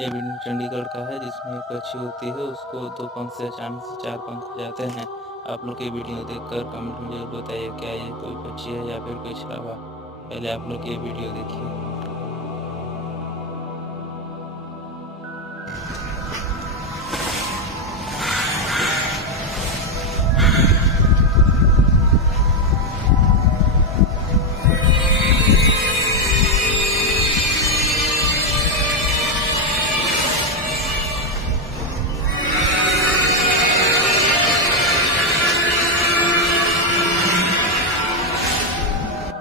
ये वीडियो चंडीगढ़ का है जिसमें एक पक्षी होती है, उसको 2 पंख से अचानक से 4 पंख हो जाते हैं। आप लोग ये वीडियो देखकर कमेंट में ज़रूर बताइए क्या ये कोई पक्षी है या फिर कोई छावा? पहले आप लोग ये वीडियो देखिए।